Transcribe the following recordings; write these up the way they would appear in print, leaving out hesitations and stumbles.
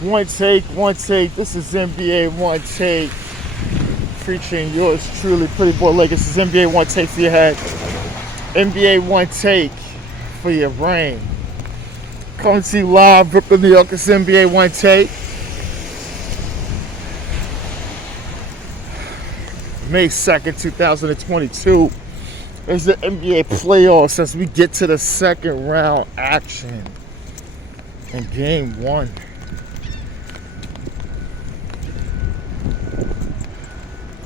One take, one take. This is NBA One Take. Featuring yours truly, Pretty Boy Lakers. This is NBA One Take for your head. NBA One Take for your brain. Coming to you live, Brooklyn, New York. It's NBA One Take. May 2nd, 2022. It's the NBA playoffs as we get to the second round action in game one.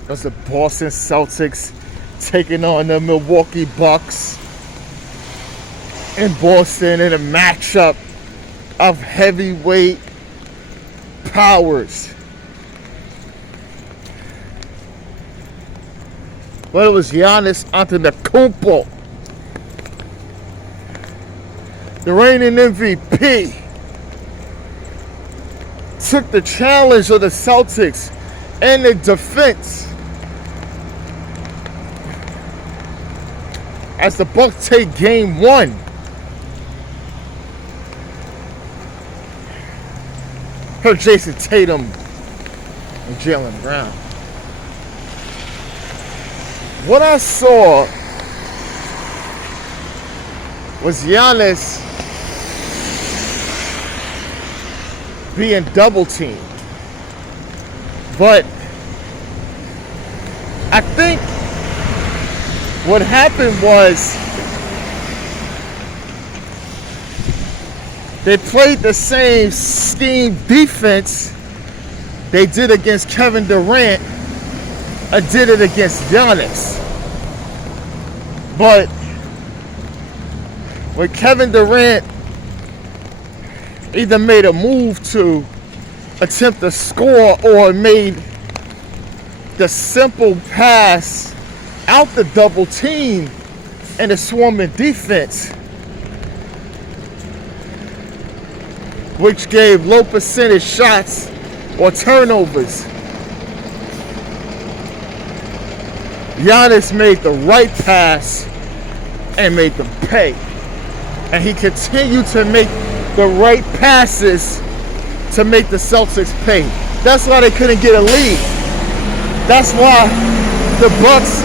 That's the Boston Celtics taking on the Milwaukee Bucks in Boston in a matchup of heavyweight powers. But it was Giannis Antetokounmpo, the reigning MVP, took the challenge of the Celtics and the defense as the Bucks take game one. Heard Jason Tatum and Jaylen Brown. What I saw was Giannis being double teamed. But I think what happened was they played the same scheme defense they did against Kevin Durant. I did it against Giannis. But when Kevin Durant either made a move to attempt to score or made the simple pass out the double team and the swarming defense, which gave low percentage shots or turnovers, Giannis made the right pass and made them pay. And he continued to make the right passes to make the Celtics pay. That's why they couldn't get a lead. That's why the Bucks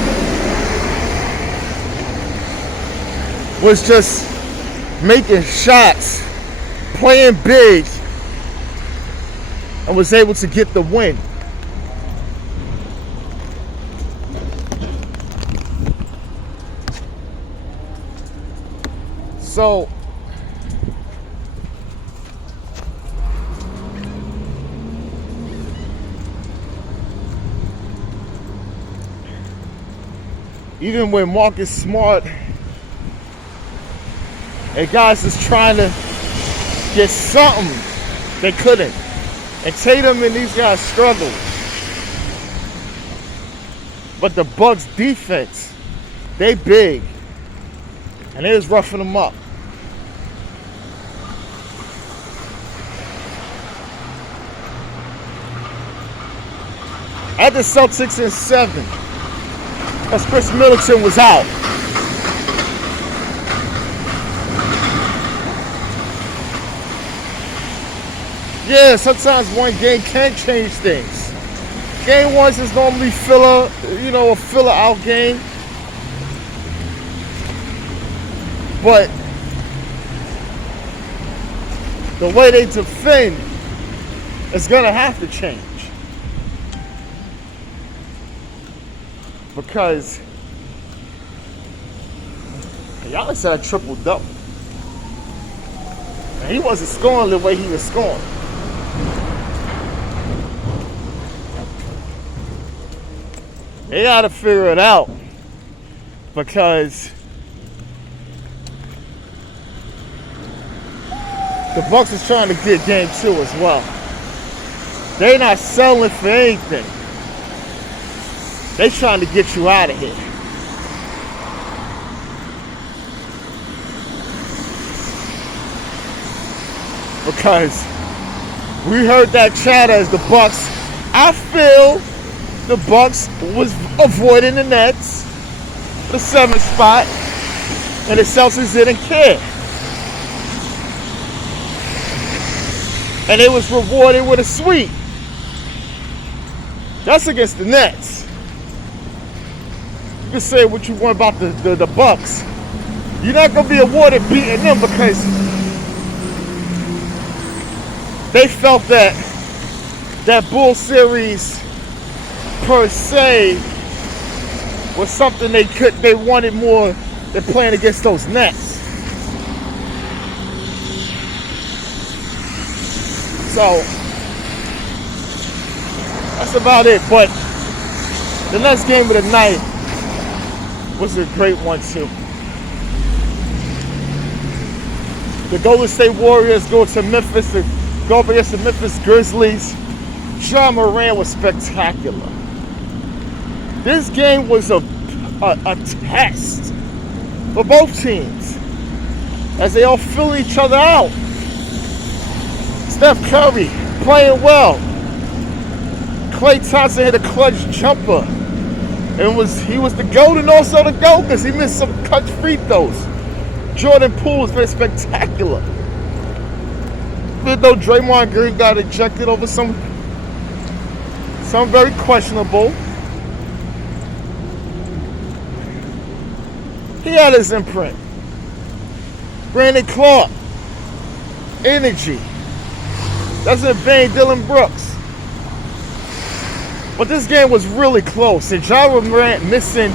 was just making shots, playing big, and was able to get the win. So even when Marcus Smart and guys is trying to get something, they couldn't. And Tatum and these guys struggled. But the Bucks defense, they big. And they was roughing them up. At the Celtics in 7, as Chris Middleton was out. Yeah, sometimes one game can change things. Game one is normally a filler out game. But the way they defend is gonna have to change. Because Giannis had a triple-double. And he wasn't scoring the way he was scoring. They gotta figure it out. Because the Bucks is trying to get game 2 as well. They're not selling for anything. They trying to get you out of here. Because we heard that chatter as the Bucks. I feel the Bucks was avoiding the Nets, the 7th spot, and the Celtics didn't care. and they was rewarded with a sweep. That's against the Nets. You can say what you want about the Bucks. You're not going to be awarded beating them because they felt that Bull series per se was something they wanted more than playing against those Nets. So that's about it. But the next game of the night was a great one too. The Golden State Warriors go to Memphis to go up against the Memphis Grizzlies. Ja Morant was spectacular. This game was a test for both teams as they all fill each other out. Steph Curry playing well. Klay Thompson hit a clutch jumper. And he was the GOAT and also the GOAT because he missed some clutch free throws. Jordan Poole has been spectacular. Even though Draymond Green got ejected over some very questionable, he had his imprint. Brandon Clark, energy. Doesn't bang Dylan Brooks. But this game was really close. And Ja Morant missing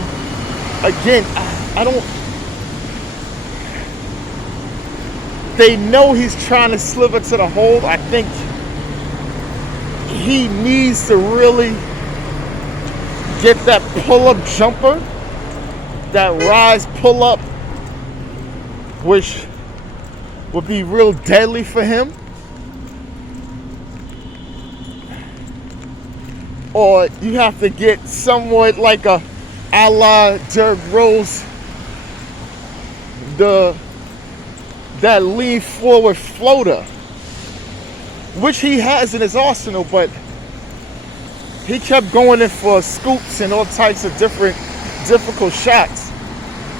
again. I don't. They know he's trying to slither to the hole. I think he needs to really get that pull-up jumper, that rise pull-up, which would be real deadly for him. Or you have to get somewhat like a la Derrick Rose, that lean forward floater, which he has in his arsenal, but he kept going in for scoops and all types of different difficult shots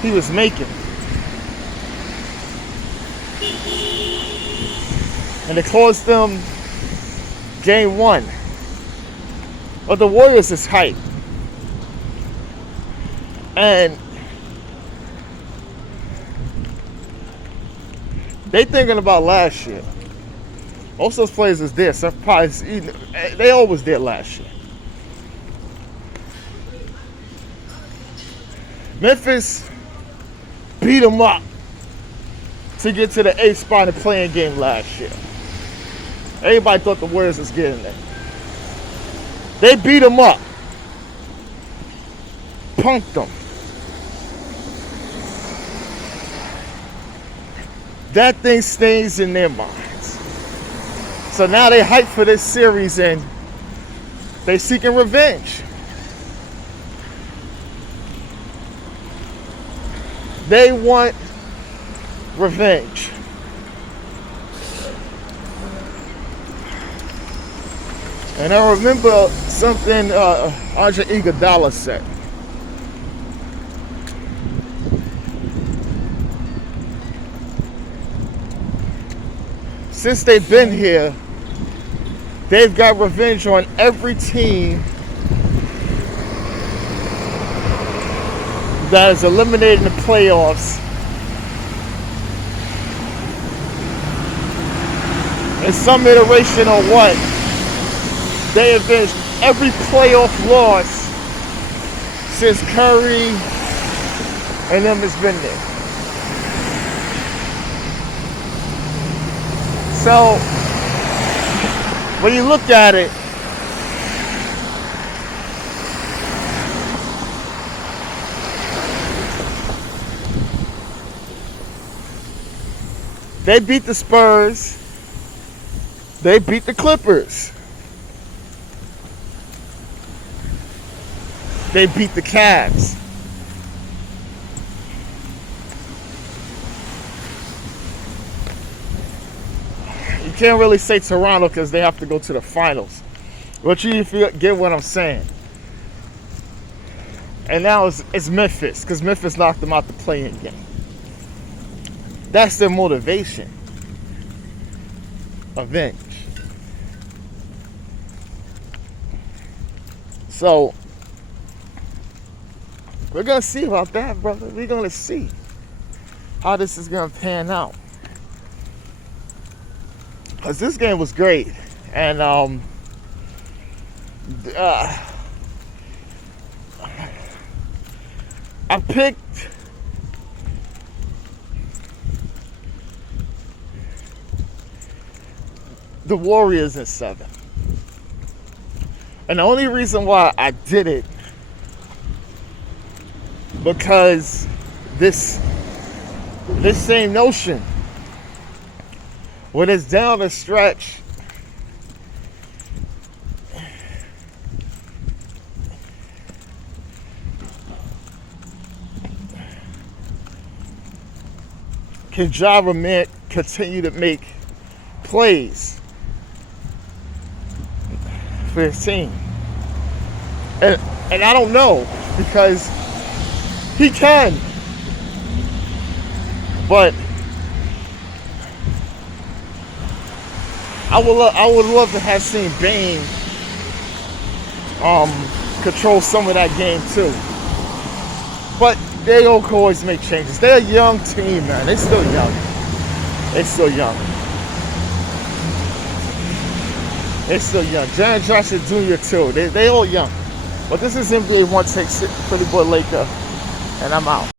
he was making. And it cost them game one. But the Warriors is hype. And they thinking about last year. Most of those players is there. So probably, they always did last year. Memphis beat them up to get to the 8th spot in the playing game last year. Everybody thought the Warriors was getting there. They beat them up. Punked them. That thing stays in their minds. So now they hype for this series and they seeking revenge. They want revenge. And I remember something Andre Iguodala said. Since they've been here, they've got revenge on every team that is eliminated in the playoffs. In some iteration or what, they avenged every playoff loss since Curry and them has been there. So, when you look at it, they beat the Spurs, they beat the Clippers, they beat the Cavs. You can't really say Toronto because they have to go to the finals. But you get what I'm saying. And now it's Memphis because Memphis knocked them out the play-in game. That's their motivation. Avenge. So we're gonna see about that, brother. We're gonna see how this is gonna pan out. Cause this game was great, and I picked the Warriors in 7. And the only reason why I did it, because this same notion, when it's down the stretch, can Ja Morant continue to make plays for his team? And I don't know, because he can, but I would love to have seen Bane control some of that game too. But they don't always make changes. They're a young team, man. They're still young. They're still young. They're still young. Jaren Jackson Jr. too. They all young. But this is NBA One Take, Pretty Boy Laker, and I'm out.